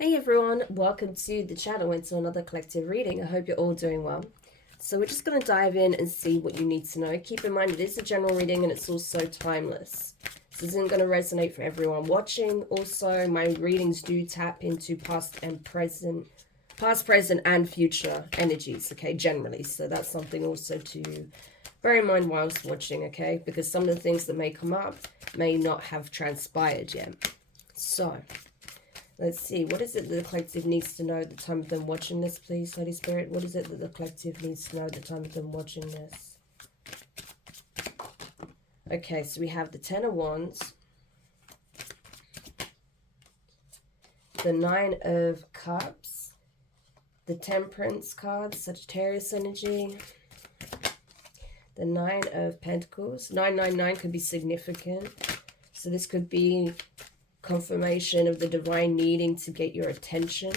Hey everyone, welcome to the channel and to another collective reading. I hope you're all doing well. So we're just going to dive in and see what you need to know. Keep in mind it is a general reading and it's also timeless. This isn't going to resonate for everyone watching. Also, my readings do tap into past, present and future energies, okay, generally. So that's something also to bear in mind whilst watching, okay, because some of the things that may come up may not have transpired yet. So let's see, what is it that the collective needs to know at the time of them watching this, please, Holy Spirit? What is it that the collective needs to know at the time of them watching this? Okay, so we have the Ten of Wands, the Nine of Cups, the Temperance card, Sagittarius energy, the Nine of Pentacles. 999 could be significant. So this could be confirmation of the divine needing to get your attention.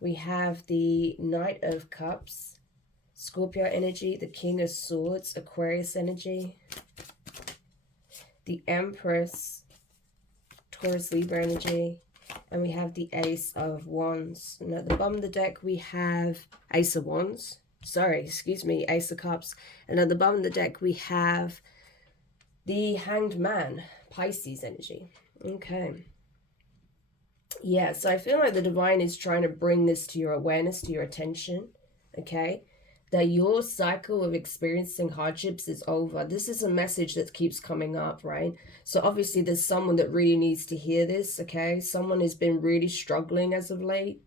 We have the Knight of Cups, Scorpio energy, the King of Swords, Aquarius energy, the Empress, Taurus Libra energy, and we have the Ace of Wands. And at the bottom of the deck, we have Ace of Wands. Sorry, excuse me, Ace of Cups. And at the bottom of the deck, we have the Hanged Man, Pisces energy. Okay. Yeah, so I feel like the divine is trying to bring this to your awareness, to your attention, okay? That your cycle of experiencing hardships is over. This is a message that keeps coming up, right? So obviously there's someone that really needs to hear this, okay? Someone has been really struggling as of late,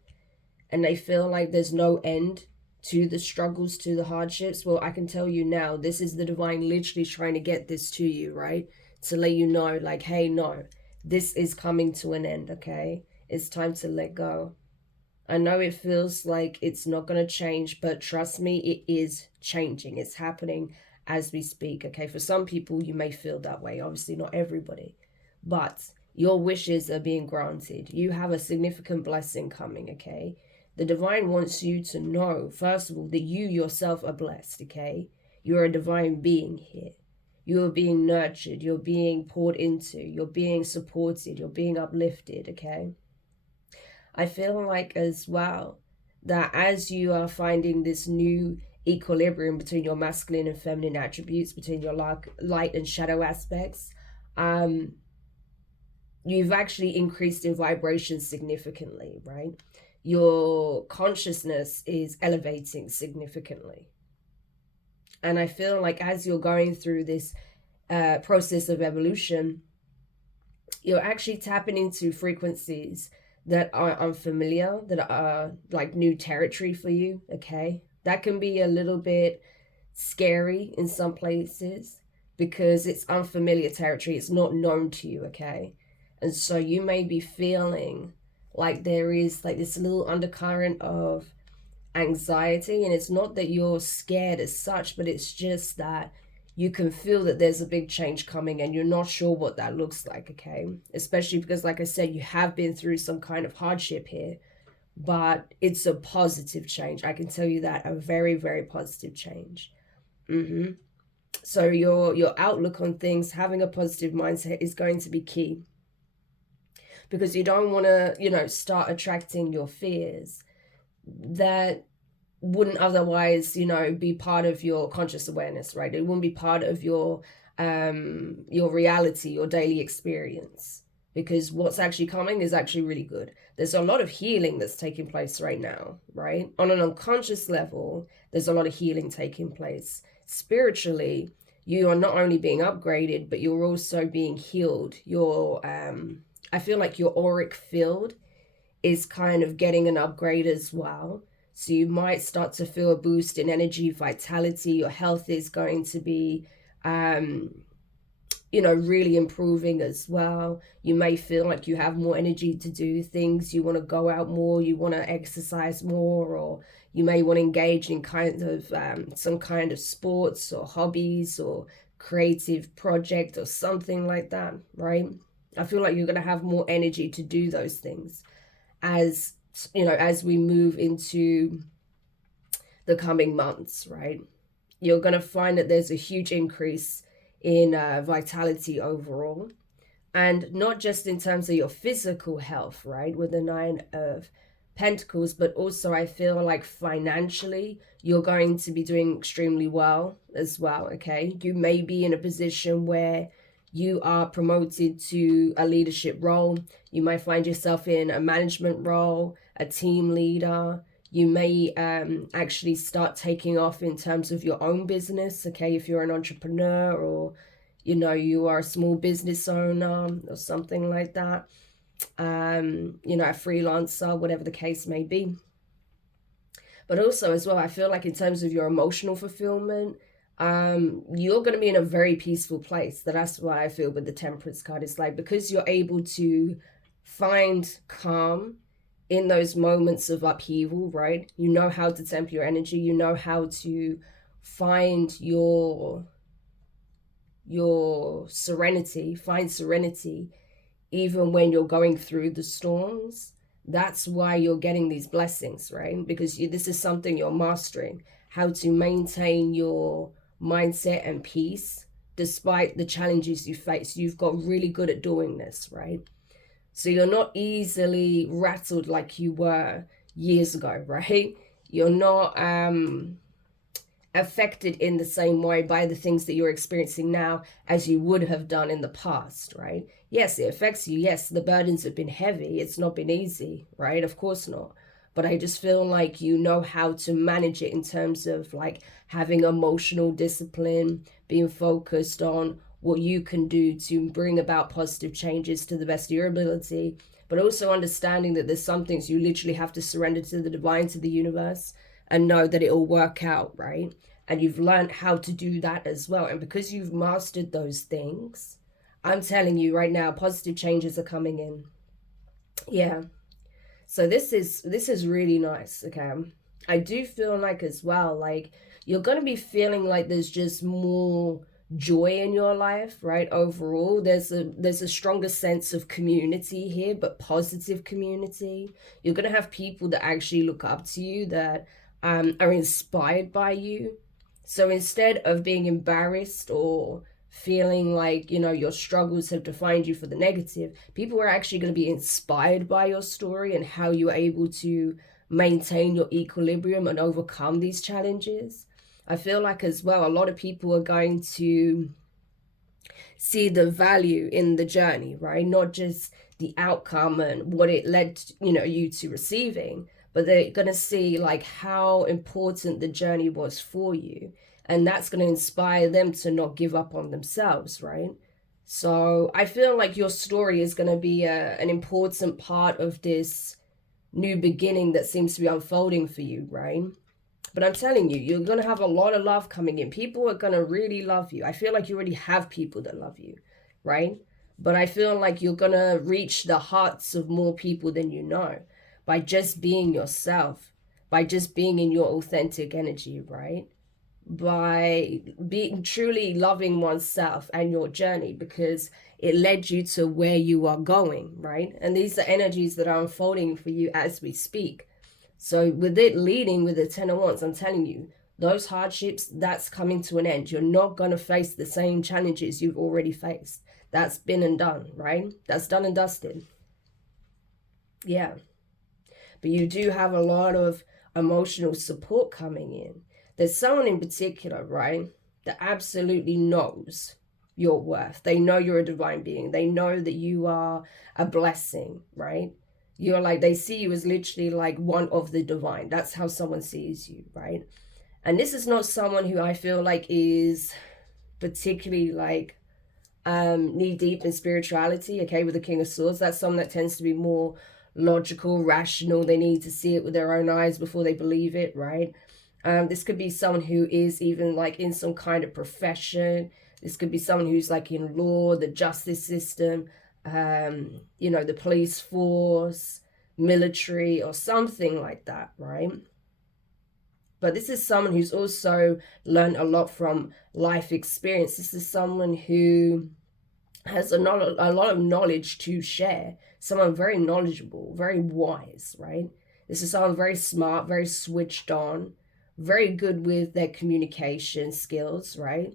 and they feel like there's no end to the struggles, to the hardships. Well, I can tell you now, this is the divine literally trying to get this to you, right? To let you know, like, hey, no, this is coming to an end, okay? It's time to let go. I know it feels like it's not going to change, but trust me, it is changing. It's happening as we speak, okay? For some people, you may feel that way. Obviously, not everybody. But your wishes are being granted. You have a significant blessing coming, okay? The divine wants you to know, first of all, that you yourself are blessed, okay? You're a divine being here. You're being nurtured. You're being poured into. You're being supported. You're being uplifted, okay? I feel like as well that as you are finding this new equilibrium between your masculine and feminine attributes, between your light and shadow aspects, you've actually increased in vibration significantly, right? Your consciousness is elevating significantly. And I feel like as you're going through this process of evolution, you're actually tapping into frequencies that are unfamiliar, that are like new territory for you, okay? That can be a little bit scary in some places because it's unfamiliar territory. It's not known to you, okay? And so you may be feeling like there is like this little undercurrent of anxiety, and it's not that you're scared as such, but it's just that you can feel that there's a big change coming and you're not sure what that looks like, okay? Especially because, like I said, you have been through some kind of hardship here, but it's a positive change. I can tell you that, a very, very positive change. So your outlook on things, having a positive mindset is going to be key, because you don't want to, start attracting your fears that wouldn't otherwise, be part of your conscious awareness, right? It wouldn't be part of your reality, your daily experience, because what's actually coming is actually really good. There's a lot of healing that's taking place right now, right? On an unconscious level, there's a lot of healing taking place. Spiritually, you are not only being upgraded, but you're also being healed. I feel like your auric field is kind of getting an upgrade as well. So you might start to feel a boost in energy, vitality. Your health is going to be, really improving as well. You may feel like you have more energy to do things. You want to go out more. You want to exercise more, or you may want to engage in kind of some kind of sports or hobbies or creative project or something like that, right? I feel like you're going to have more energy to do those things as we move into the coming months, right? You're going to find that there's a huge increase in vitality overall. And not just in terms of your physical health, right, with the Nine of Pentacles, but also I feel like financially you're going to be doing extremely well as well, okay? You may be in a position where you are promoted to a leadership role. You might find yourself in a management role, a team leader. You may actually start taking off in terms of your own business, okay? If you're an entrepreneur, or you know, you are a small business owner or something like that, you know, a freelancer, whatever the case may be. But also as well, I feel like in terms of your emotional fulfillment, you're going to be in a very peaceful place. That's why I feel with the Temperance card, it's like, because you're able to find calm in those moments of upheaval, right? You know how to temper your energy. You know how to find your serenity, find serenity even when you're going through the storms. That's why you're getting these blessings, right? Because this is something you're mastering, how to maintain your mindset and peace despite the challenges you face. You've got really good at doing this, right? So you're not easily rattled like you were years ago, right? You're not affected in the same way by the things that you're experiencing now as you would have done in the past, right? Yes, it affects you. Yes, the burdens have been heavy. It's not been easy, right? Of course not. But I just feel like you know how to manage it in terms of like having emotional discipline, being focused on what you can do to bring about positive changes to the best of your ability, but also understanding that there's some things you literally have to surrender to the divine, to the universe, and know that it'll work out, right? And you've learned how to do that as well. And because you've mastered those things, I'm telling you right now, positive changes are coming in. Yeah. So this is really nice, okay? I do feel like as well, like you're going to be feeling like there's just more joy in your life, right? Overall, there's a stronger sense of community here, but positive community. You're going to have people that actually look up to you, that are inspired by you. So instead of being embarrassed or feeling like, you know, your struggles have defined you for the negative, people are actually going to be inspired by your story and how you're able to maintain your equilibrium and overcome these challenges. I feel like as well, a lot of people are going to see the value in the journey, right? Not just the outcome and what it led, you know, you to receiving, but they're going to see like how important the journey was for you. And that's going to inspire them to not give up on themselves, right? So I feel like your story is going to be an important part of this new beginning that seems to be unfolding for you, right? But I'm telling you, you're going to have a lot of love coming in. People are going to really love you. I feel like you already have people that love you, right? But I feel like you're going to reach the hearts of more people than you know by just being yourself, by just being in your authentic energy, right? By being truly loving oneself and your journey, because it led you to where you are going, right? And these are energies that are unfolding for you as we speak. So with it leading with the Ten of Wands, I'm telling you, those hardships, that's coming to an end. You're not going to face the same challenges you've already faced. That's been and done, right? That's done and dusted. Yeah. But you do have a lot of emotional support coming in. There's someone in particular, right, that absolutely knows your worth. They know you're a divine being. They know that you are a blessing, right? You're like, they see you as literally like one of the divine. That's how someone sees you, right? And this is not someone who I feel like is particularly like knee deep in spirituality, okay, with the King of Swords. That's someone that tends to be more logical, rational. They need to see it with their own eyes before they believe it, right? This could be someone who is even like in some kind of profession. This could be someone who's like in law, the justice system, you know, the police force, military, or something like that, right? But this is someone who's also learned a lot from life experience. This is someone who has a lot of knowledge to share. Someone very knowledgeable, very wise, right? This is someone very smart, very switched on, very good with their communication skills, right?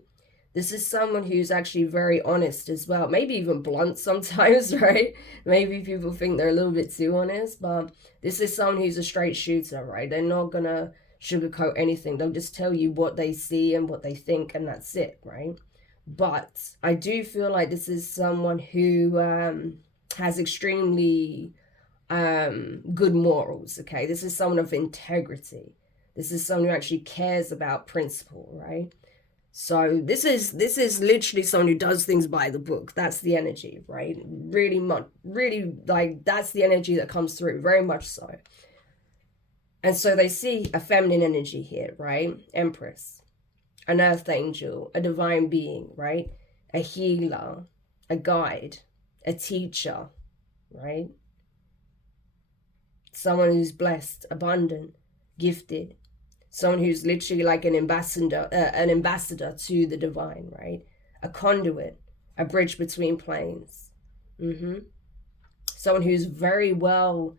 This is someone who's actually very honest as well. Maybe even blunt sometimes, right? Maybe people think they're a little bit too honest, but this is someone who's a straight shooter, right? They're not gonna sugarcoat anything. They'll just tell you what they see and what they think, and that's it, right? But I do feel like this is someone who has extremely good morals, okay? This is someone of integrity. This is someone who actually cares about principle, right? So this is literally someone who does things by the book. That's the energy, right? Really much, really, like, that's the energy that comes through, very much so. And so they see a feminine energy here, right? Empress, an earth angel, a divine being, right? A healer, a guide, a teacher, right? Someone who's blessed, abundant, gifted. Someone who's literally like an ambassador to the divine, right? A conduit, a bridge between planes. Someone who's very well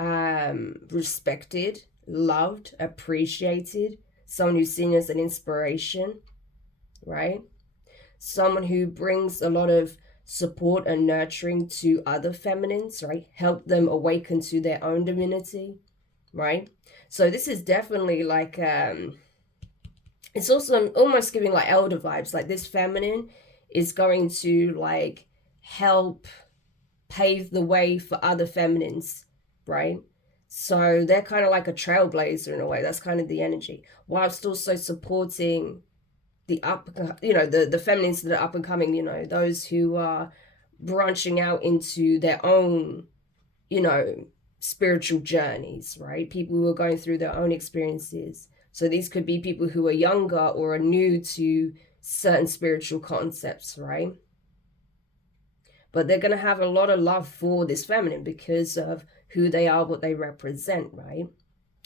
respected, loved, appreciated. Someone who's seen as an inspiration, right? Someone who brings a lot of support and nurturing to other feminines, right? Help them awaken to their own divinity, right? So this is definitely like, it's also almost giving like elder vibes. Like this feminine is going to like help pave the way for other feminines, right? So they're kind of like a trailblazer in a way. That's kind of the energy, whilst also supporting the the feminines that are up and coming, those who are branching out into their own, spiritual journeys, right? People who are going through their own experiences. So these could be people who are younger or are new to certain spiritual concepts, right? But they're going to have a lot of love for this feminine because of who they are, what they represent, right?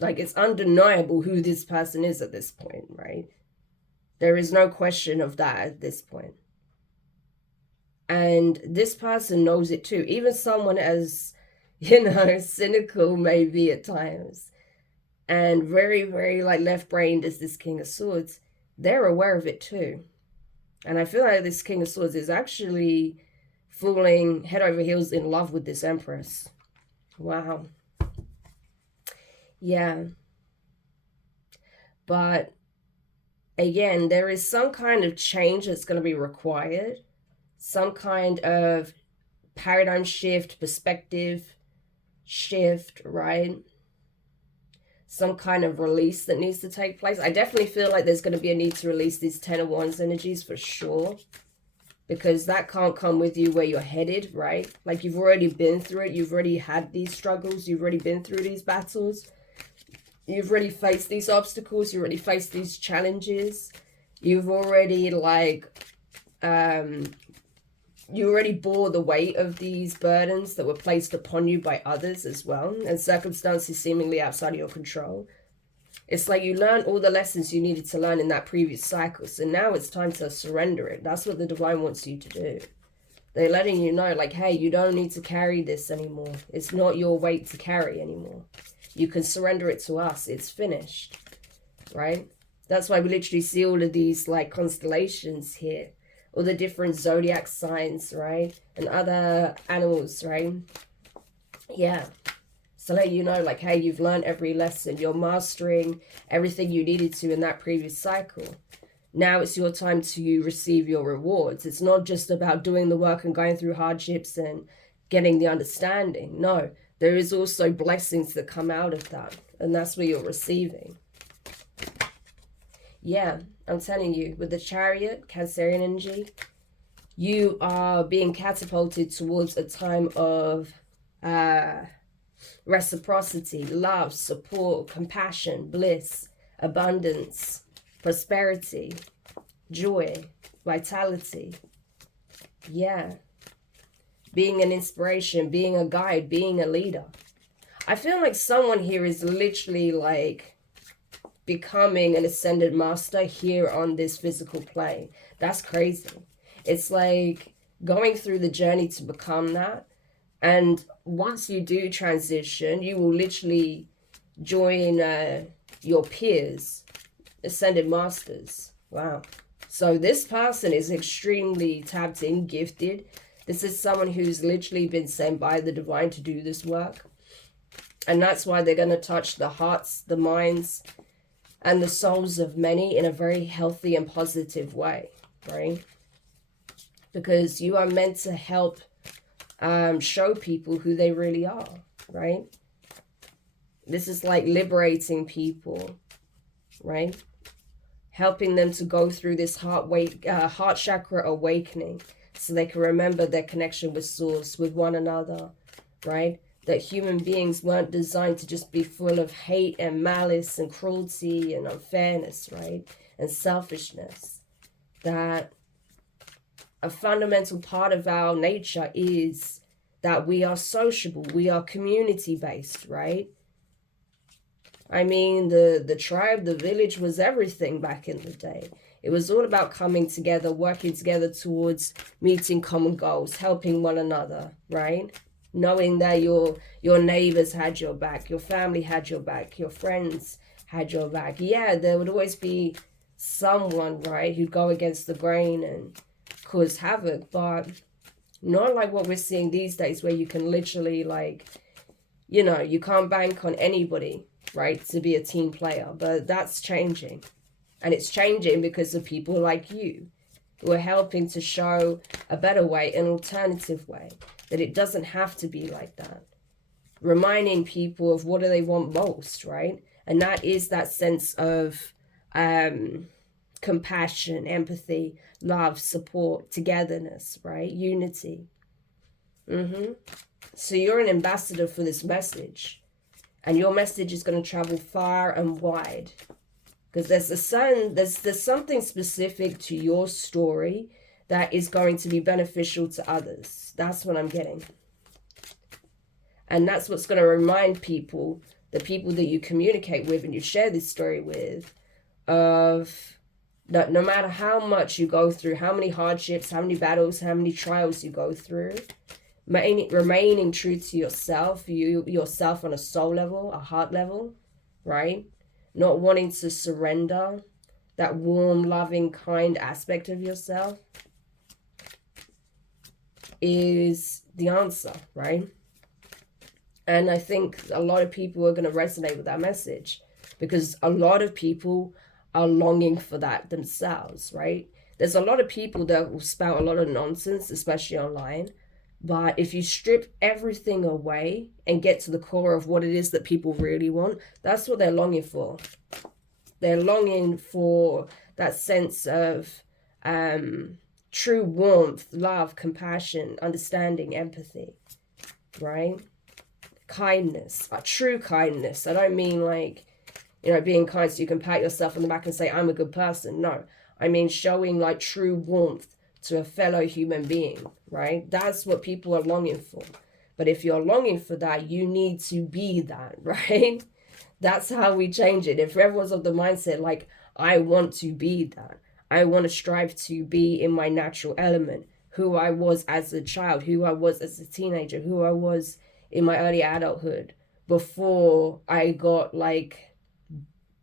Like, it's undeniable who this person is at this point, right? There is no question of that at this point. And this person knows it too. Even someone as, cynical maybe at times, and very, very like left-brained as this King of Swords, they're aware of it too. And I feel like this King of Swords is actually falling head over heels in love with this Empress. Wow. Yeah. But again, there is some kind of change that's going to be required. Some kind of paradigm shift, perspective shift, right? Some kind of release that needs to take place. I definitely feel like there's going to be a need to release these Ten of Wands energies for sure. Because that can't come with you where you're headed, right? Like, you've already been through it. You've already had these struggles. You've already been through these battles. You've already faced these obstacles. You've already faced these challenges. You've already, like, you already bore the weight of these burdens that were placed upon you by others as well, and circumstances seemingly outside of your control. It's like you learned all the lessons you needed to learn in that previous cycle. So now it's time to surrender it. That's what the divine wants you to do. They're letting you know, like, hey, you don't need to carry this anymore. It's not your weight to carry anymore. You can surrender it to us. It's finished, right? That's why we literally see all of these, like, constellations here. All the different zodiac signs, right? And other animals, right? Yeah. So let you know, like, hey, you've learned every lesson. You're mastering everything you needed to in that previous cycle. Now it's your time to receive your rewards. It's not just about doing the work and going through hardships and getting the understanding. No, there is also blessings that come out of that. And that's what you're receiving. Yeah, I'm telling you, with the Chariot, Cancerian energy, you are being catapulted towards a time of reciprocity, love, support, compassion, bliss, abundance, prosperity, joy, vitality. Yeah. Being an inspiration, being a guide, being a leader. I feel like someone here is literally like becoming an ascended master here on this physical plane. That's crazy. It's like going through the journey to become that. And once you do transition, you will literally join your peers, ascended masters. Wow. So this person is extremely tapped in, gifted. This is someone who's literally been sent by the divine to do this work. And that's why they're going to touch the hearts, the minds, and the souls of many in a very healthy and positive way, right? Because you are meant to help show people who they really are, right? This is like liberating people, right? Helping them to go through this heart chakra awakening so they can remember their connection with source, with one another, right? That human beings weren't designed to just be full of hate and malice and cruelty and unfairness, right? And selfishness. That a fundamental part of our nature is that we are sociable, we are community-based, right? I mean, the tribe, the village was everything back in the day. It was all about coming together, working together towards meeting common goals, helping one another, right? Knowing that your neighbors had your back, your family had your back, your friends had your back. Yeah, there would always be someone, right, who'd go against the grain and cause havoc, but not like what we're seeing these days where you can literally, like, you know, you can't bank on anybody, right, to be a team player. But that's changing. And it's changing because of people like you who are helping to show a better way, an alternative way, that it doesn't have to be like that. Reminding people of what do they want most, right? And that is that sense of compassion, empathy, love, support, togetherness, right? Unity. So you're an ambassador for this message. And your message is going to travel far and wide. Because there's something specific to your story that is going to be beneficial to others. That's what I'm getting. And that's what's going to remind people, the people that you communicate with and you share this story with, of that no matter how much you go through, how many hardships, how many battles, how many trials you go through, remaining true to yourself, yourself on a soul level, a heart level, right? Not wanting to surrender that warm, loving, kind aspect of yourself is the answer, right? And I think a lot of people are going to resonate with that message because a lot of people are longing for that themselves, right? There's a lot of people that will spout a lot of nonsense, especially online. But if you strip everything away and get to the core of what it is that people really want, that's what they're longing for. They're longing for that sense of true warmth, love, compassion, understanding, empathy, right? Kindness, true kindness. I don't mean like, you know, being kind so you can pat yourself on the back and say, I'm a good person. No, I mean showing like true warmth to a fellow human being, right? That's what people are longing for. But if you're longing for that, you need to be that, right? That's how we change it. If everyone's of the mindset, like, I want to be that. I want to strive to be in my natural element, who I was as a child, who I was as a teenager, who I was in my early adulthood, before I got, like,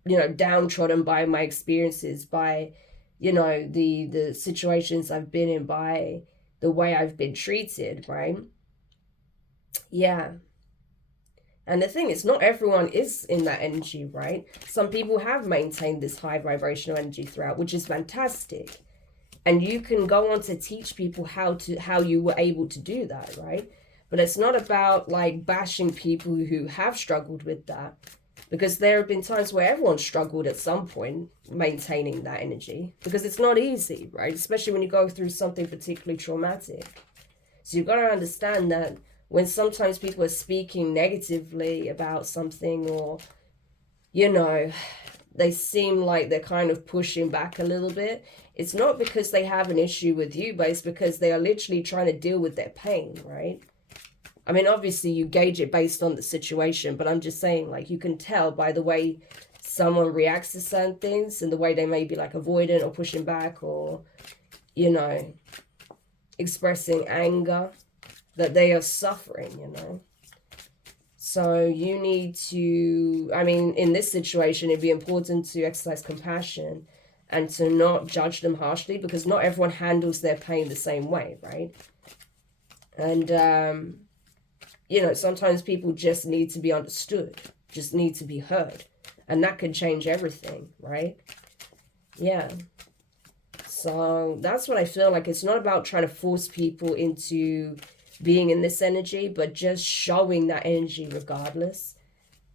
you know, downtrodden by my experiences, by, you know, the situations I've been in, by the way I've been treated, right? Yeah. And the thing is, not everyone is in that energy, right? Some people have maintained this high vibrational energy throughout, which is fantastic. And you can go on to teach people how you were able to do that, right? But it's not about like bashing people who have struggled with that. Because there have been times where everyone struggled at some point maintaining that energy. Because it's not easy, right? Especially when you go through something particularly traumatic. So you've got to understand that when sometimes people are speaking negatively about something, or, you know, they seem like they're kind of pushing back a little bit, it's not because they have an issue with you, but it's because they are literally trying to deal with their pain, right? I mean, obviously you gauge it based on the situation, but I'm just saying, like, you can tell by the way someone reacts to certain things and the way they may be like avoidant or pushing back, or, you know, expressing anger, that they are suffering, you know. So you need to, I mean, in this situation, it'd be important to exercise compassion and to not judge them harshly, because not everyone handles their pain the same way, right? And, you know, sometimes people just need to be understood, just need to be heard. And that can change everything, right? Yeah. So that's what I feel like. It's not about trying to force people into being in this energy, but just showing that energy regardless.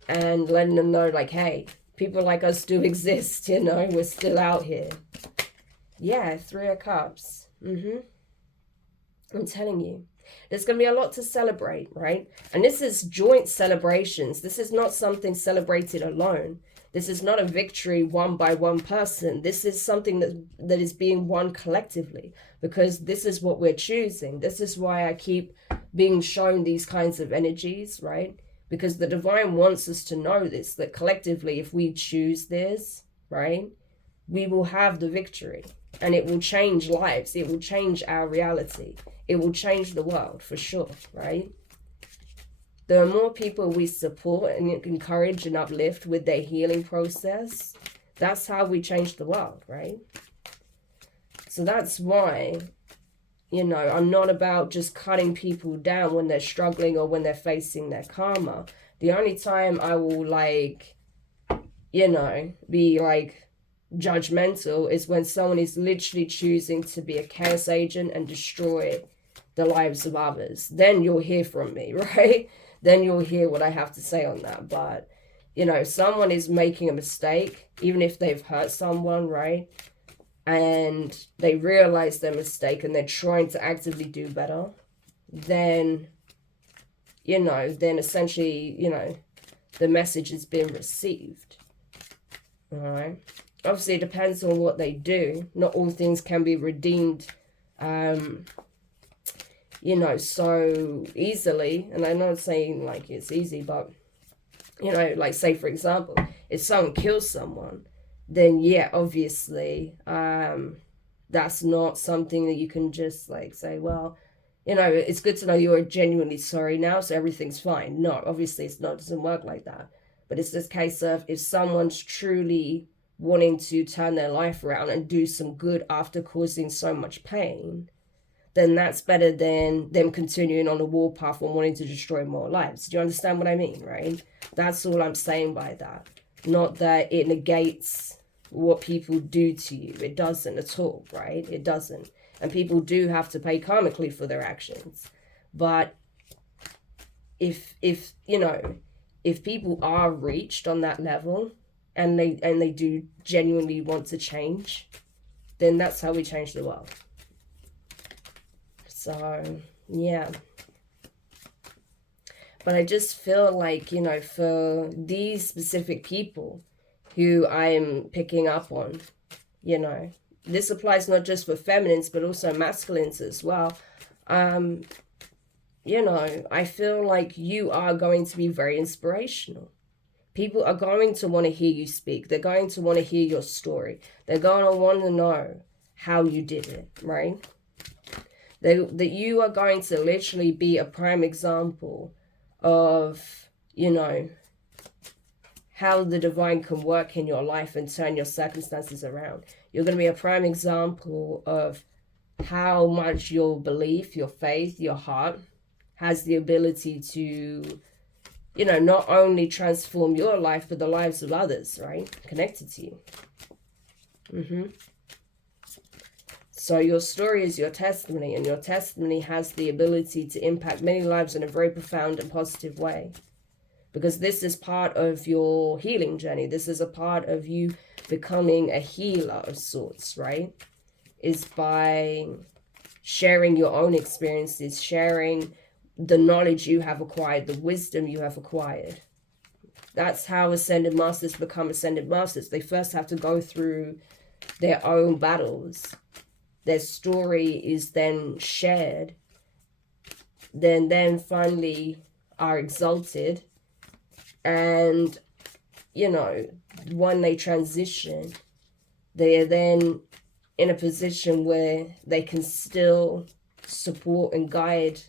And letting them know, like, hey, people like us do exist, you know, we're still out here. Yeah, 3 of Cups. I'm telling you. There's going to be a lot to celebrate, right? And this is joint celebrations. This is not something celebrated alone. This is not a victory won by one person. This is something that is being won collectively, because this is what we're choosing. This is why I keep being shown these kinds of energies, right? Because the divine wants us to know this, that collectively, if we choose this, right, we will have the victory, and it will change lives. It will change our reality. It will change the world for sure, right? The more people we support and encourage and uplift with their healing process, that's how we change the world, right? So that's why, you know, I'm not about just cutting people down when they're struggling or when they're facing their karma. The only time I will, like, you know, be like judgmental is when someone is literally choosing to be a chaos agent and destroy the lives of others. Then you'll hear from me, right? Then you'll hear what I have to say on that. But, you know, if someone is making a mistake, even if they've hurt someone, right, and they realize their mistake and they're trying to actively do better, then, you know, then essentially, you know, the message has been received. All right. Obviously, it depends on what they do. Not all things can be redeemed, you know, so easily. And I'm not saying like it's easy, but, you know, like say, for example, if someone kills someone, then yeah, obviously, that's not something that you can just like say, well, you know, it's good to know you're genuinely sorry now, so everything's fine. No, obviously it's not, it doesn't work like that. But it's this case of if someone's truly wanting to turn their life around and do some good after causing so much pain, then that's better than them continuing on a warpath and wanting to destroy more lives. Do you understand what I mean, right? That's all I'm saying by that. Not that it negates what people do to you. It doesn't at all, right? It doesn't. And people do have to pay karmically for their actions. But if you know, if people are reached on that level and they do genuinely want to change, then that's how we change the world. So, yeah. But I just feel like, you know, for these specific people who I'm picking up on, you know, this applies not just for feminines, but also masculines as well. You know, I feel like you are going to be very inspirational. People are going to want to hear you speak. They're going to want to hear your story. They're going to want to know how you did it, right? That you are going to literally be a prime example of, you know, how the divine can work in your life and turn your circumstances around. You're going to be a prime example of how much your belief, your faith, your heart has the ability to, you know, not only transform your life, but the lives of others, right? Connected to you. So your story is your testimony, and your testimony has the ability to impact many lives in a very profound and positive way. Because this is part of your healing journey. This is a part of you becoming a healer of sorts, right? Is by sharing your own experiences, sharing the knowledge you have acquired, the wisdom you have acquired. That's how Ascended Masters become Ascended Masters. They first have to go through their own battles. Their story is then shared. Then finally are exalted. And, you know, when they transition, they are then in a position where they can still support and guide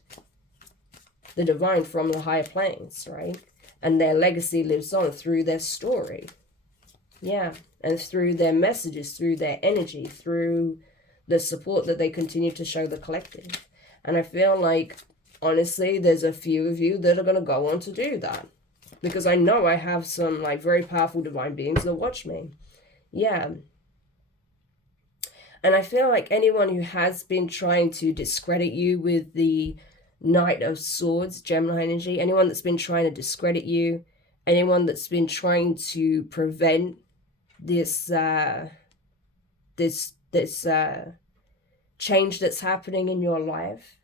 the divine from the higher planes, right? And their legacy lives on through their story. Yeah. And through their messages, through their energy, through the support that they continue to show the collective. And I feel like, honestly, there's a few of you that are going to go on to do that. Because I know I have some, like, very powerful divine beings that watch me. Yeah. And I feel like anyone who has been trying to discredit you with the Knight of Swords, Gemini energy, anyone that's been trying to discredit you, anyone that's been trying to prevent this change that's happening in your life,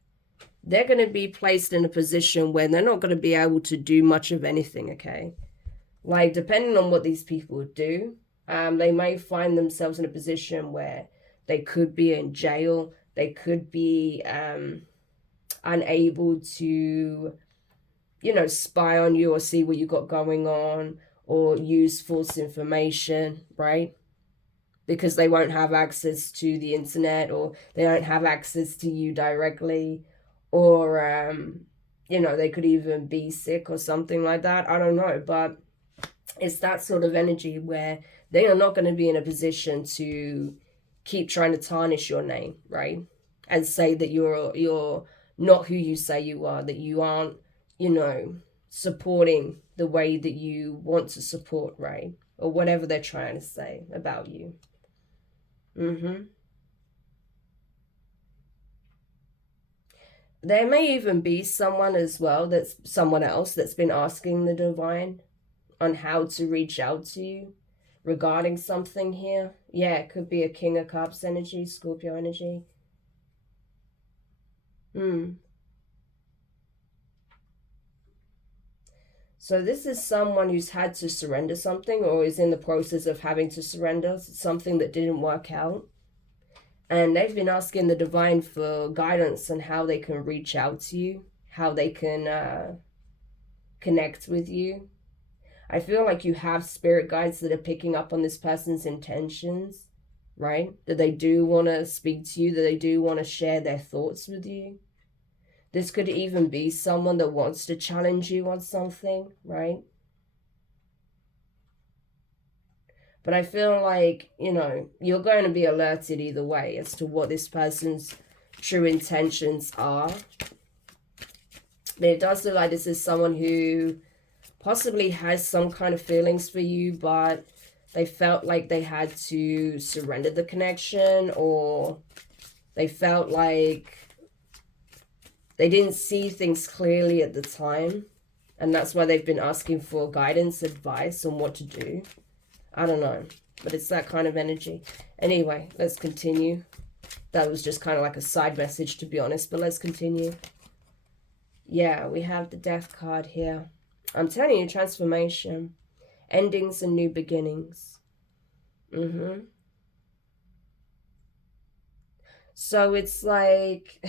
they're going to be placed in a position where they're not going to be able to do much of anything, okay? Like, depending on what these people do, they may find themselves in a position where they could be in jail, they could be unable to, you know, spy on you or see what you got going on, or use false information, right? Because they won't have access to the internet, or they don't have access to you directly, or, you know, they could even be sick or something like that. I don't know, but it's that sort of energy where they are not going to be in a position to keep trying to tarnish your name, right? And say that you're not who you say you are, that you aren't, you know, supporting the way that you want to support, right? Or whatever they're trying to say about you. There may even be someone as well, that's someone else that's been asking the divine on how to reach out to you regarding something here. Yeah, it could be a King of Cups energy, Scorpio energy. So this is someone who's had to surrender something, or is in the process of having to surrender something that didn't work out. And they've been asking the divine for guidance on how they can reach out to you, how they can connect with you. I feel like you have spirit guides that are picking up on this person's intentions, right? That they do want to speak to you, that they do want to share their thoughts with you. This could even be someone that wants to challenge you on something, right? But I feel like, you know, you're going to be alerted either way as to what this person's true intentions are. But it does look like this is someone who possibly has some kind of feelings for you, but they felt like they had to surrender the connection, or they felt like they didn't see things clearly at the time, and that's why they've been asking for guidance, advice on what to do. I don't know, but it's that kind of energy. Anyway, let's continue. That was just kind of like a side message, to be honest, but let's continue. Yeah, we have the Death card here. I'm telling you, transformation, endings and new beginnings. So it's like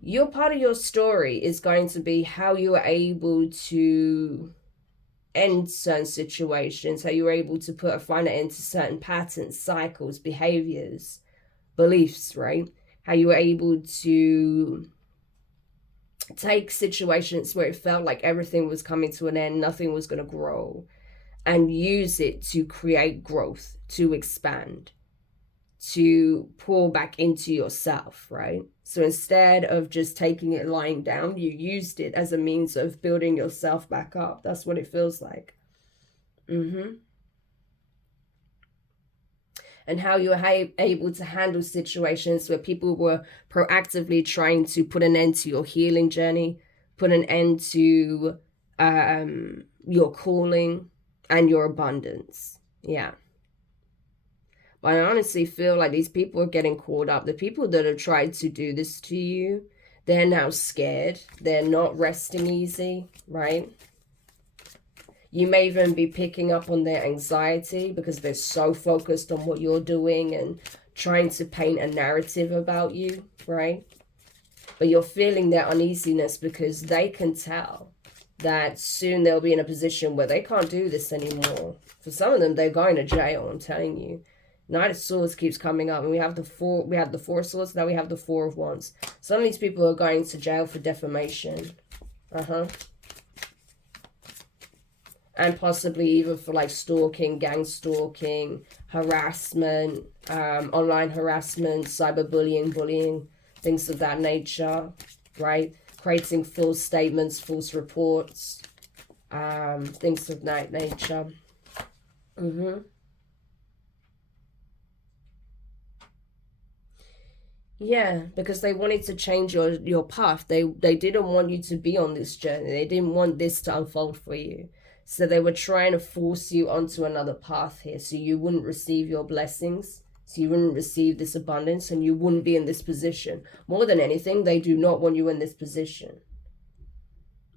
your part of your story is going to be how you are able to end certain situations, how you were able to put a final end to certain patterns, cycles, behaviors, beliefs, right? How you were able to take situations where it felt like everything was coming to an end, nothing was going to grow, and use it to create growth, to expand, to pour back into yourself, right? So instead of just taking it lying down, you used it as a means of building yourself back up. That's what it feels like. And how you were able to handle situations where people were proactively trying to put an end to your healing journey, put an end to your calling and your abundance. Yeah. But I honestly feel like these people are getting caught up. The people that have tried to do this to you, they're now scared. They're not resting easy, right? You may even be picking up on their anxiety because they're so focused on what you're doing and trying to paint a narrative about you, right? But you're feeling their uneasiness because they can tell that soon they'll be in a position where they can't do this anymore. For some of them, they're going to jail, I'm telling you. Knight of Swords keeps coming up, and we have the Four of Swords, now we have the Four of Wands. Some of these people are going to jail for defamation. And possibly even for like stalking, gang stalking, harassment, online harassment, cyberbullying, bullying, things of that nature, right? Creating false statements, false reports, things of that nature. Yeah, because they wanted to change your path. They didn't want you to be on this journey. They didn't want this to unfold for you. So they were trying to force you onto another path here so you wouldn't receive your blessings, so you wouldn't receive this abundance, and you wouldn't be in this position. More than anything, they do not want you in this position.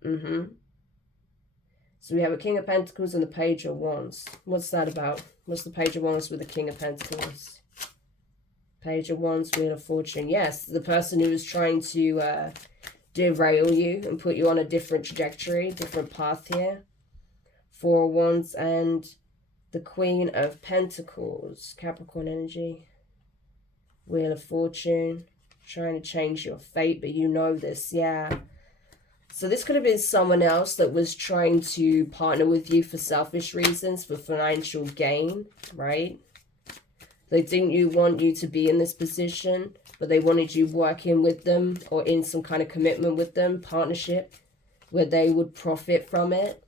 So we have a King of Pentacles and the Page of Wands. What's that about? What's the Page of Wands with the King of Pentacles? Page of Wands, Wheel of Fortune. Yes, the person who is trying to derail you and put you on a different trajectory, different path here. Four of Wands and the Queen of Pentacles. Capricorn energy. Wheel of Fortune. Trying to change your fate, but you know this, yeah. So this could have been someone else that was trying to partner with you for selfish reasons, for financial gain, right? They didn't want you to be in this position, but they wanted you working with them or in some kind of commitment with them, partnership, where they would profit from it.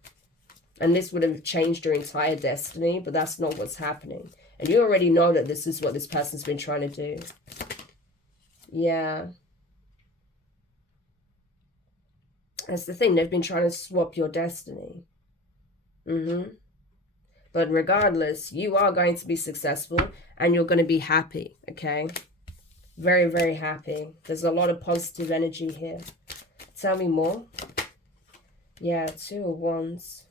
And this would have changed your entire destiny, but that's not what's happening. And you already know that this is what this person's been trying to do. Yeah. That's the thing. They've been trying to swap your destiny. But regardless, you are going to be successful and you're going to be happy, okay? Very, very happy. There's a lot of positive energy here. Tell me more. Yeah, Two of Wands.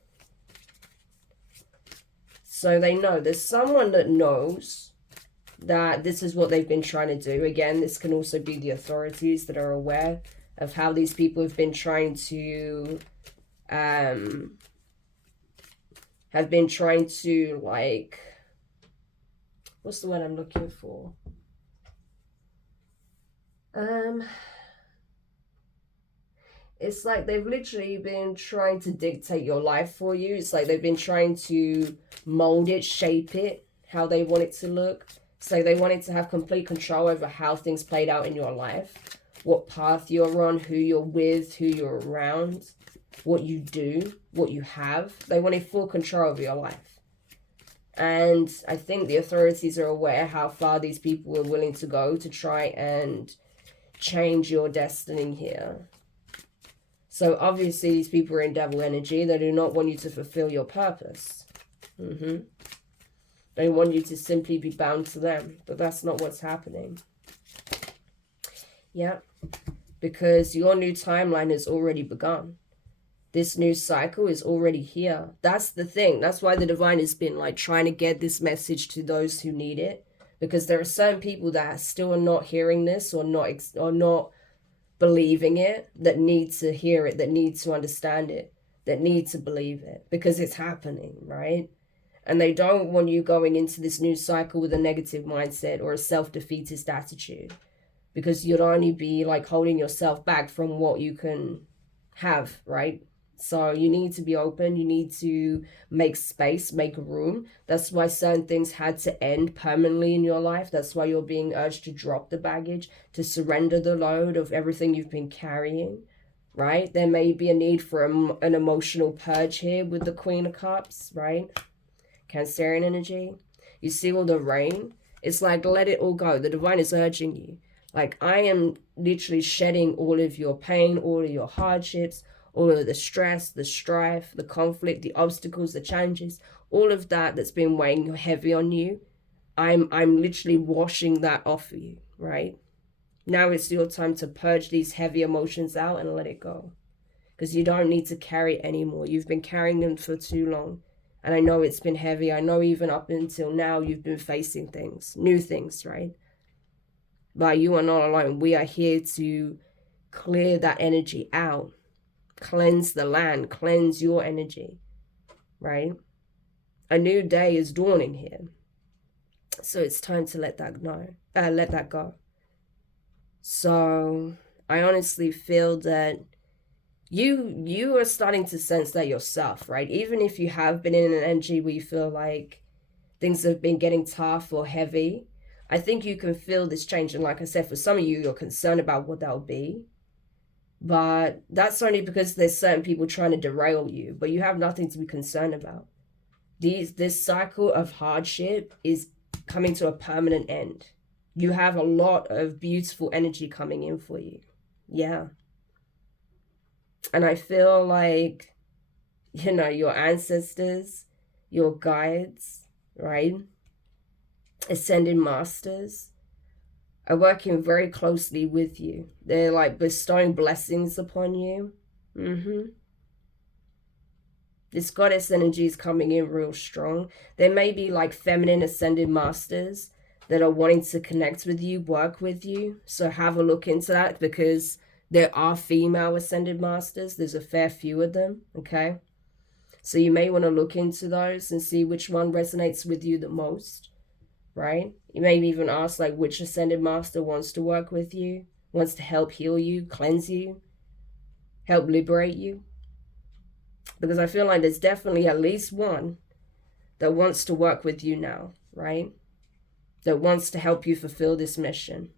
So they know. There's someone that knows that this is what they've been trying to do. Again, this can also be the authorities that are aware of how these people have been trying to like, what's the word I'm looking for? It's like they've literally been trying to dictate your life for you. It's like they've been trying to mold it, shape it, how they want it to look. So they wanted to have complete control over how things played out in your life, what path you're on, who you're with, who you're around, what you do, what you have. They wanted full control over your life. And I think the authorities are aware how far these people are willing to go to try and change your destiny here. So obviously these people are in devil energy. They do not want you to fulfill your purpose. They want you to simply be bound to them. But that's not what's happening. Yeah. Because your new timeline has already begun. This new cycle is already here. That's the thing. That's why the divine has been like trying to get this message to those who need it. Because there are certain people that still are not hearing this or not believing it, that need to hear it, that need to understand it, that need to believe it. Because it's happening, right? And they don't want you going into this new cycle with a negative mindset or a self-defeatist attitude. Because you'd only be like holding yourself back from what you can have, right? So you need to be open. You need to make space, make room. That's why certain things had to end permanently in your life. That's why you're being urged to drop the baggage, to surrender the load of everything you've been carrying, right? There may be a need for an emotional purge here with the Queen of Cups, right? Cancerian energy. You see all the rain? It's like, let it all go. The divine is urging you. Like, I am literally shedding all of your pain, all of your hardships, all of the stress, the strife, the conflict, the obstacles, the challenges, all of that that's been weighing heavy on you. I'm literally washing that off of you, right? Now it's your time to purge these heavy emotions out and let it go. Because you don't need to carry anymore. You've been carrying them for too long. And I know it's been heavy. I know even up until now you've been facing things, new things, right? But you are not alone. We are here to clear that energy out. Cleanse the land. Cleanse your energy, right? A new day is dawning here. So it's time to let that go. So I honestly feel that you are starting to sense that yourself, right? Even if you have been in an energy where you feel like things have been getting tough or heavy, I think you can feel this change. And like I said, for some of you, you're concerned about what that'll be. But that's only because there's certain people trying to derail you, but you have nothing to be concerned about. This cycle of hardship is coming to a permanent end. You have a lot of beautiful energy coming in for you. Yeah. And I feel like, your ancestors, your guides, right? Ascended masters are working very closely with you. They're like bestowing blessings upon you. This goddess energy is coming in real strong. There may be like feminine ascended masters that are wanting to connect with you, work with you. So have a look into that, because there are female ascended masters. There's a fair few of them, okay? So you may want to look into those and see which one resonates with you the most, right? You may even ask like which ascended master wants to work with you, wants to help heal you, cleanse you, help liberate you. Because I feel like there's definitely at least one that wants to work with you now, right? That wants to help you fulfill this mission.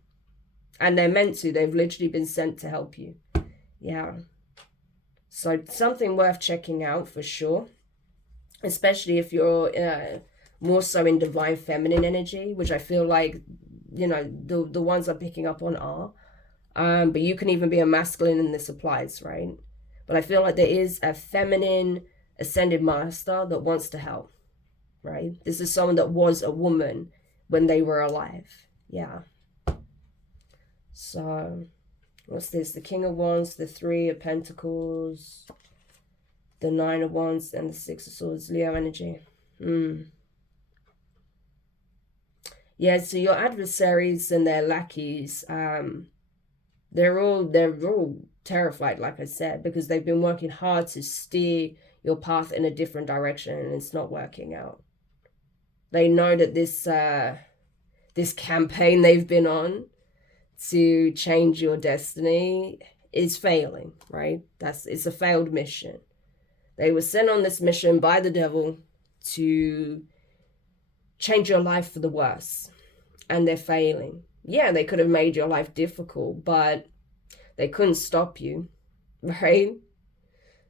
And they're meant to. They've literally been sent to help you. Yeah. So something worth checking out for sure. Especially if you're more so in divine feminine energy, which I feel like, the ones I'm picking up on are. But you can even be a masculine, and this applies, right? But I feel like there is a feminine ascended master that wants to help, right? This is someone that was a woman when they were alive. Yeah. So, what's this? The King of Wands, the Three of Pentacles, the Nine of Wands, and the Six of Swords. Leo energy. Yeah, so your adversaries and their lackeys, they're all terrified, like I said, because they've been working hard to steer your path in a different direction, and it's not working out. They know that this campaign they've been on to change your destiny is failing, right? It's a failed mission. They were sent on this mission by the devil to change your life for the worse, and they're failing. Yeah, they could have made your life difficult, but they couldn't stop you, right?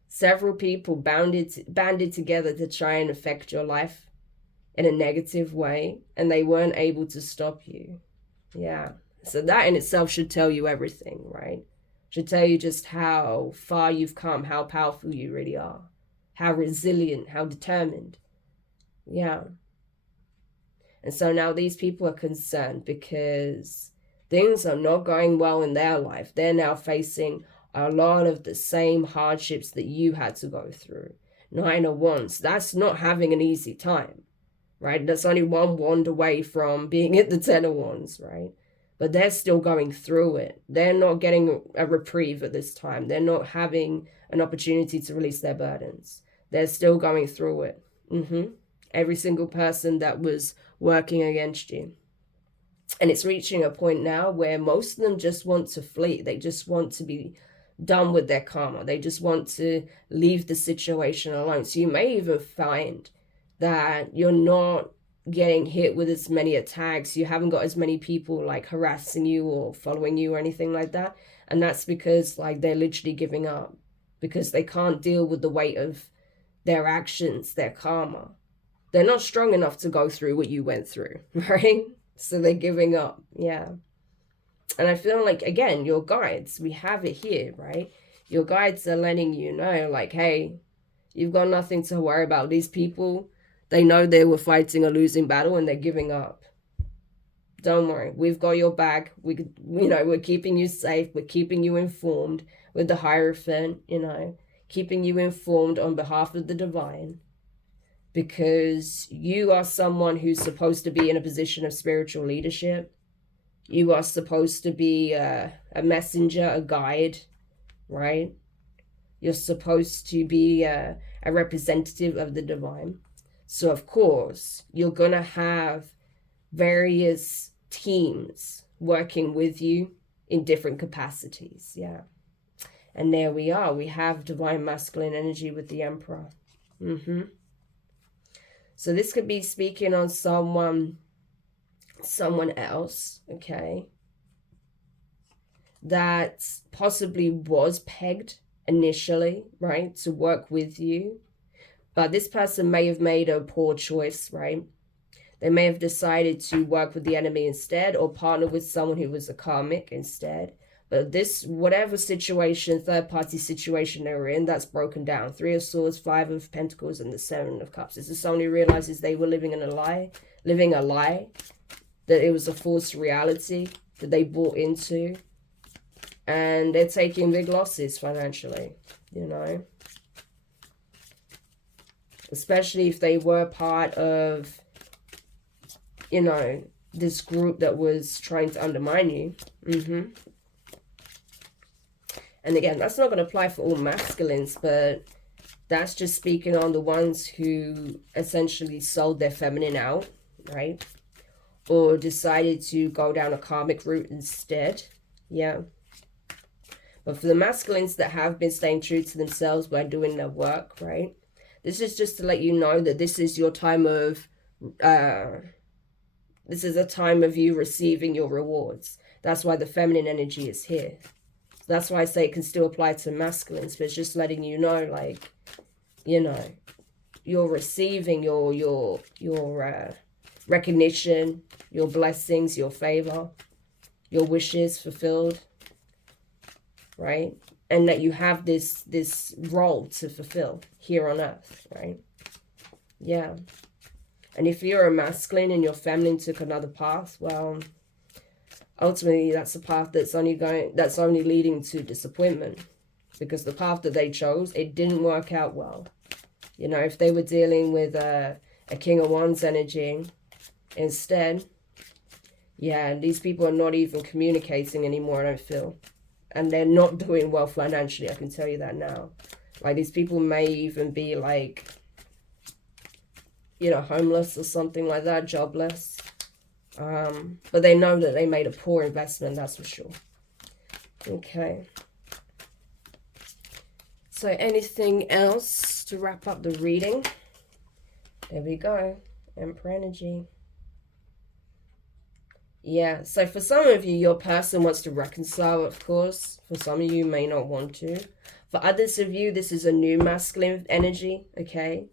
Several people banded together to try and affect your life in a negative way, and they weren't able to stop you. Yeah. So that in itself should tell you everything, right? Should tell you just how far you've come, how powerful you really are, how resilient, how determined. Yeah. And so now these people are concerned because things are not going well in their life. They're now facing a lot of the same hardships that you had to go through. Nine of Wands, that's not having an easy time, right? That's only one wand away from being at the Ten of Wands, right? But they're still going through it. They're not getting a reprieve at this time. They're not having an opportunity to release their burdens. They're still going through it. Every single person that was working against you. And it's reaching a point now where most of them just want to flee. They just want to be done with their karma. They just want to leave the situation alone. So you may even find that you're not getting hit with as many attacks. You haven't got as many people like harassing you or following you or anything like that. And that's because like they're literally giving up, because they can't deal with the weight of their actions, their karma. They're not strong enough to go through what you went through, right? So they're giving up. Yeah. And I feel like, again, your guides, we have it here, right? Your guides are letting you know, like, hey, you've got nothing to worry about. These people, they know they were fighting a losing battle and they're giving up. Don't worry. We've got your back. We're keeping you safe. We're keeping you informed with the Hierophant, keeping you informed on behalf of the divine. Because you are someone who's supposed to be in a position of spiritual leadership. You are supposed to be a messenger, a guide, right? You're supposed to be a representative of the divine. So, of course, you're going to have various teams working with you in different capacities, yeah. And there we are. We have divine masculine energy with the Emperor. So this could be speaking on someone else, okay, that possibly was pegged initially, right, to work with you. But this person may have made a poor choice, right? They may have decided to work with the enemy instead, or partner with someone who was a karmic instead. But this, whatever situation, third-party situation they were in, that's broken down. 3 of Swords, 5 of Pentacles, and the 7 of Cups. This is someone who realizes they were living a lie, that it was a false reality that they bought into. And they're taking big losses financially, you know. Especially if they were part of, you know, this group that was trying to undermine you. And again, that's not going to apply for all masculines, but that's just speaking on the ones who essentially sold their feminine out, right? Or decided to go down a karmic route instead. Yeah. But for the masculines that have been staying true to themselves by doing their work, right? This is just to let you know that this is your time of, this is a time of you receiving your rewards. That's why the feminine energy is here. That's why I say it can still apply to masculines, but it's just letting you know, like, you know, you're receiving your recognition, your blessings, your favor, your wishes fulfilled, right? And that you have this role to fulfill here on earth, right? Yeah. And if you're a masculine and your feminine took another path, well, ultimately that's a path that's only leading to disappointment, because the path that they chose, it didn't work out well. You know, if they were dealing with a King of Wands energy instead, yeah, these people are not even communicating anymore, I don't feel. And they're not doing well financially, I can tell you that now. Like, these people may even be like, you know, homeless or something like that, jobless. But they know that they made a poor investment, that's for sure. Okay. So anything else to wrap up the reading? There we go. Emperor energy. Yeah, so for some of you, your person wants to reconcile, of course. For some of you, may not want to. For others of you, this is a new masculine energy, okay,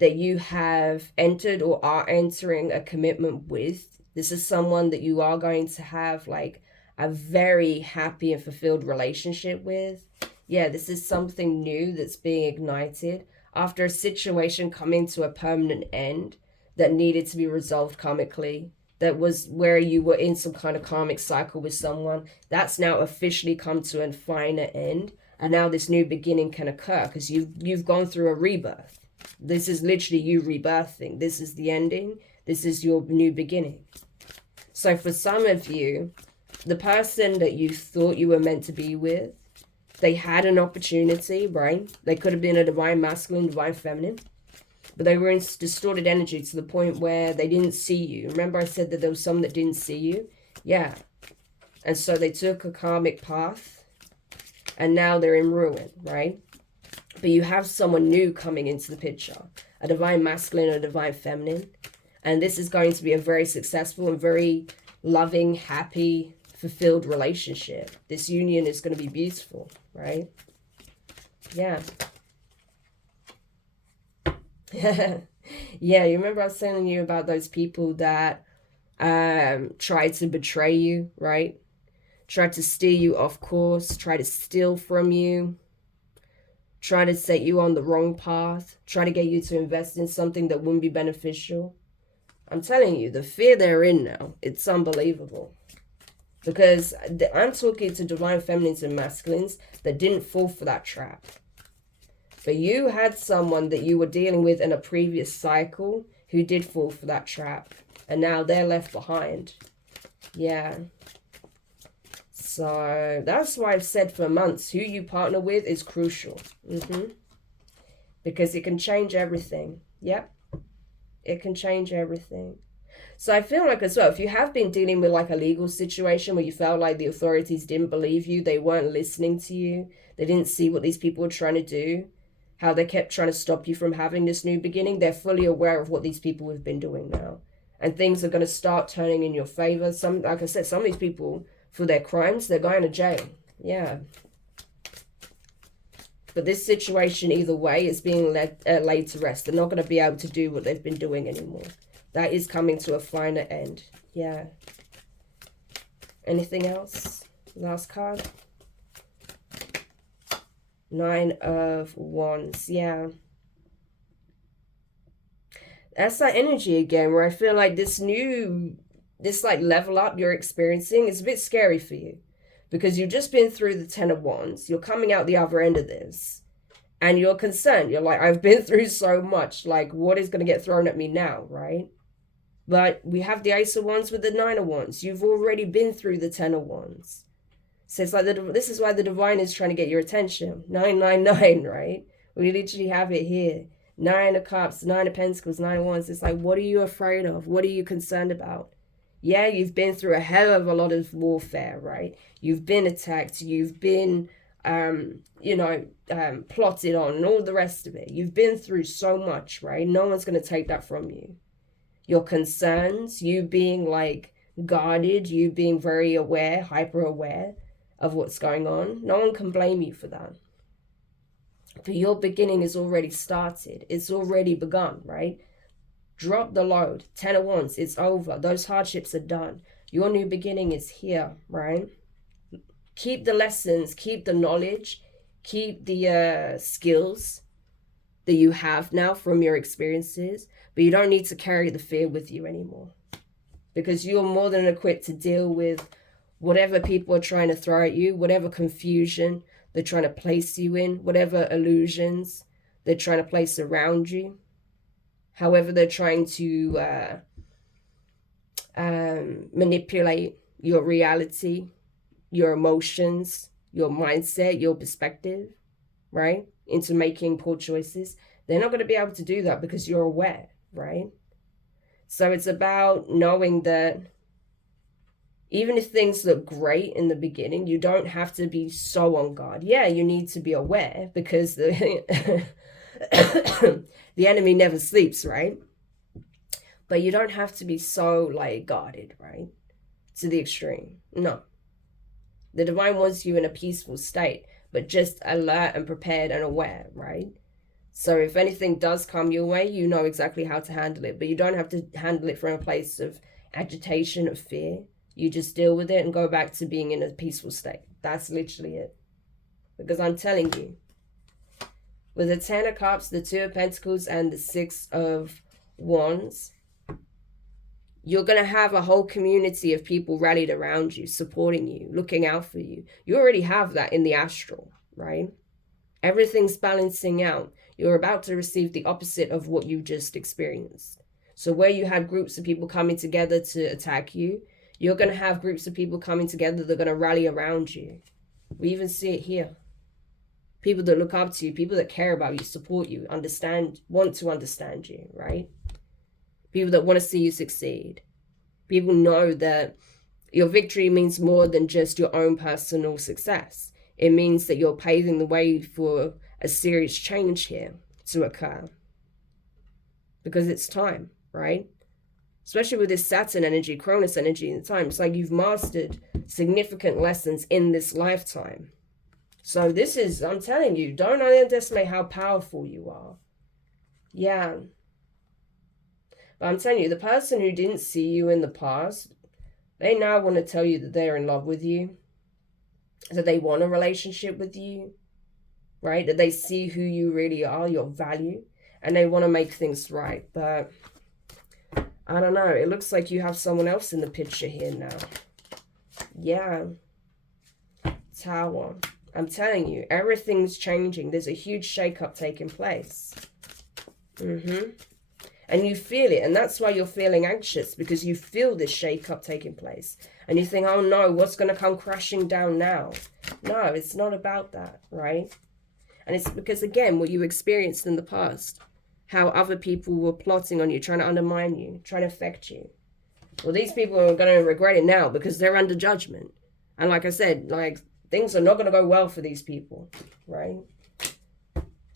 that you have entered or are entering a commitment with. This is someone that you are going to have, like, a very happy and fulfilled relationship with. Yeah, this is something new that's being ignited after a situation coming to a permanent end that needed to be resolved karmically. That was where you were in some kind of karmic cycle with someone. That's now officially come to a final end. And now this new beginning can occur because you've gone through a rebirth. This is literally you rebirthing. This is the ending. This is your new beginning. So for some of you, the person that you thought you were meant to be with, they had an opportunity, right? They could have been a divine masculine, divine feminine. But they were in distorted energy to the point where they didn't see you. Remember I said that there was some that didn't see you? Yeah. And so they took a karmic path. And now they're in ruin, right? But you have someone new coming into the picture. A divine masculine or a divine feminine. And this is going to be a very successful and very loving, happy, fulfilled relationship. This union is going to be beautiful, right? Yeah. Yeah, you remember I was telling you about those people that tried to betray you, right? Tried to steer you off course, try to steal from you, try to set you on the wrong path, try to get you to invest in something that wouldn't be beneficial. I'm telling you, the fear they're in now, it's unbelievable. Because I'm talking to divine feminines and masculines that didn't fall for that trap. But you had someone that you were dealing with in a previous cycle who did fall for that trap. And now they're left behind. Yeah. So that's why I've said for months, who you partner with is crucial. Because it can change everything. Yep. It can change everything. So I feel like as well, if you have been dealing with like a legal situation where you felt like the authorities didn't believe you, they weren't listening to you, they didn't see what these people were trying to do, how they kept trying to stop you from having this new beginning, they're fully aware of what these people have been doing now. And things are going to start turning in your favor. Some, like I said, some of these people, for their crimes, they're going to jail. Yeah. But this situation, either way, is being laid to rest. They're not going to be able to do what they've been doing anymore. That is coming to a final end. Yeah. Anything else? Last card. 9 of Wands. Yeah. That's that energy again, where I feel like this like level up you're experiencing is a bit scary for you. Because you've just been through the 10 of Wands. You're coming out the other end of this. And you're concerned. You're like, I've been through so much. Like, what is going to get thrown at me now, right? But we have the Ace of Wands with the 9 of Wands. You've already been through the 10 of Wands. So it's like, this is why the Divine is trying to get your attention. 999, right? We literally have it here. 9 of Cups, 9 of Pentacles, 9 of Wands. It's like, what are you afraid of? What are you concerned about? Yeah, you've been through a hell of a lot of warfare, right? You've been attacked. You've been, plotted on and all the rest of it. You've been through so much, right? No one's going to take that from you. Your concerns, you being like guarded, you being very aware, hyper aware of what's going on. No one can blame you for that. But your beginning is already started. It's already begun, right? Drop the load. 10 of Wands, it's over. Those hardships are done. Your new beginning is here, right? Keep the lessons, keep the knowledge, keep the skills that you have now from your experiences, but you don't need to carry the fear with you anymore, because you're more than equipped to deal with whatever people are trying to throw at you, whatever confusion they're trying to place you in, whatever illusions they're trying to place around you. However, they're trying to manipulate your reality, your emotions, your mindset, your perspective, right? Into making poor choices. They're not going to be able to do that because you're aware, right? So it's about knowing that even if things look great in the beginning, you don't have to be so on guard. Yeah, you need to be aware because the the enemy never sleeps, right? But you don't have to be so like guarded, right? To the extreme. No. The Divine wants you in a peaceful state, but just alert and prepared and aware, right? So if anything does come your way, you know exactly how to handle it, but you don't have to handle it from a place of agitation, of fear. You just deal with it and go back to being in a peaceful state. That's literally it. Because I'm telling you, with the 10 of Cups, the 2 of Pentacles, and the 6 of Wands, you're going to have a whole community of people rallied around you, supporting you, looking out for you. You already have that in the astral, right? Everything's balancing out. You're about to receive the opposite of what you just experienced. So where you had groups of people coming together to attack you, you're going to have groups of people coming together that are going to rally around you. We even see it here. People that look up to you, people that care about you, support you, understand, want to understand you, right? People that want to see you succeed. People know that your victory means more than just your own personal success. It means that you're paving the way for a serious change here to occur. Because it's time, right? Especially with this Saturn energy, Cronus energy in the time. It's like you've mastered significant lessons in this lifetime. So this is, I'm telling you, don't underestimate how powerful you are. Yeah. But I'm telling you, the person who didn't see you in the past, they now want to tell you that they're in love with you, that they want a relationship with you, right? That they see who you really are, your value, and they want to make things right. But I don't know. It looks like you have someone else in the picture here now. Yeah. Tower. I'm telling you, everything's changing. There's a huge shakeup taking place. And you feel it. And that's why you're feeling anxious, because you feel this shakeup taking place. And you think, oh no, what's going to come crashing down now? No, it's not about that, right? And it's because, again, what you experienced in the past, how other people were plotting on you, trying to undermine you, trying to affect you, Well, these people are going to regret it now because they're under judgment. And like I said, like, things are not going to go well for these people, right?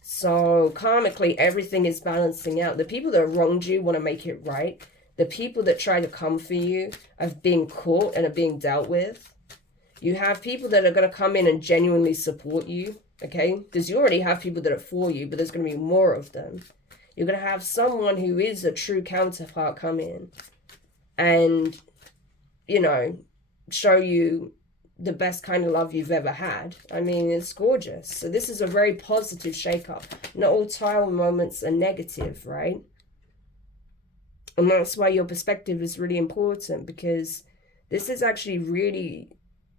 So karmically, everything is balancing out. The people that wronged you want to make it right. The people that try to come for you are being caught and are being dealt with. You have people that are going to come in and genuinely support you, okay? Because you already have people that are for you, but there's going to be more of them. You're going to have someone who is a true counterpart come in and, you know, show you the best kind of love you've ever had. I mean, it's gorgeous. So this is a very positive shake-up. Not all trial moments are negative, right? And that's why your perspective is really important, because this is actually really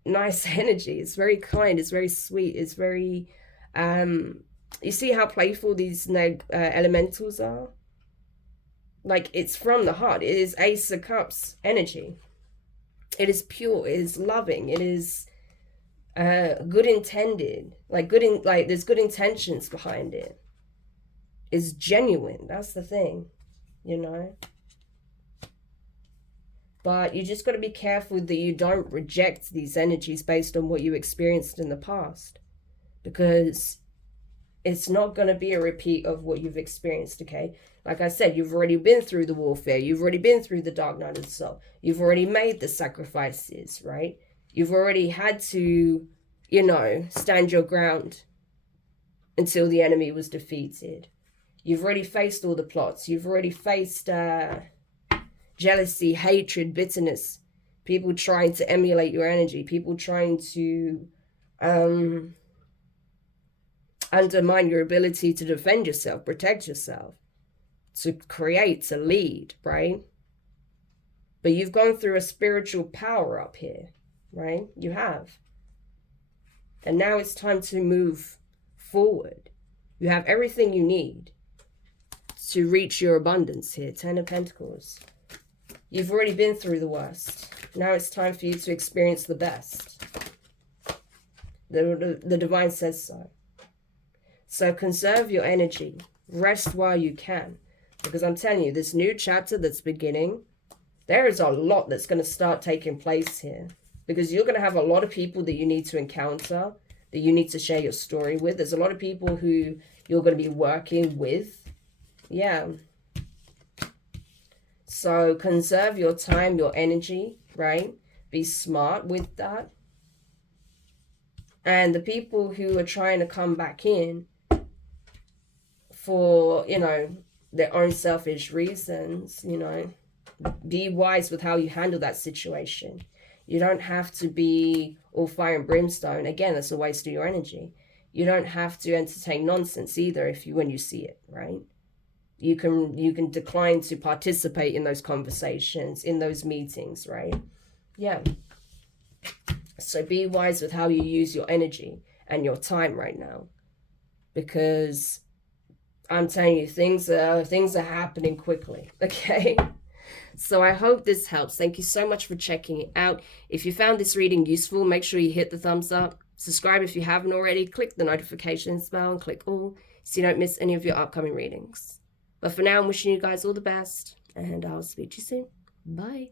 nice energy. It's very kind. It's very sweet. It's very... you see how playful these elementals are? Like, it's from the heart. It is Ace of Cups energy. It is pure, it is loving, it is good intended, like there's good intentions behind it. It's genuine, that's the thing, you know. But you just got to be careful that you don't reject these energies based on what you experienced in the past, because it's not going to be a repeat of what you've experienced, okay? Like I said, you've already been through the warfare. You've already been through the dark night of the soul. You've already made the sacrifices, right? You've already had to, you know, stand your ground until the enemy was defeated. You've already faced all the plots. You've already faced jealousy, hatred, bitterness. People trying to emulate your energy. People trying to undermine your ability to defend yourself, protect yourself, to create, to lead, right? But you've gone through a spiritual power up here, right? You have. And now it's time to move forward. You have everything you need to reach your abundance here. 10 of Pentacles. You've already been through the worst. Now it's time for you to experience the best. The divine says so. So conserve your energy. Rest while you can. Because I'm telling you, this new chapter that's beginning, there is a lot that's going to start taking place here. Because you're going to have a lot of people that you need to encounter, that you need to share your story with. There's a lot of people who you're going to be working with. Yeah. So conserve your time, your energy, right? Be smart with that. And the people who are trying to come back in for, you know, their own selfish reasons, you know, be wise with how you handle that situation. You don't have to be all fire and brimstone. Again, that's a waste of your energy. You don't have to entertain nonsense either when you see it, right? You can decline to participate in those conversations, in those meetings, right? Yeah. So be wise with how you use your energy and your time right now, because I'm telling you, things are happening quickly. Okay. So I hope this helps. Thank you so much for checking it out. If you found this reading useful, make sure you hit the thumbs up. Subscribe if you haven't already. Click the notifications bell and click all so you don't miss any of your upcoming readings. But for now, I'm wishing you guys all the best, and I'll speak to you soon. Bye.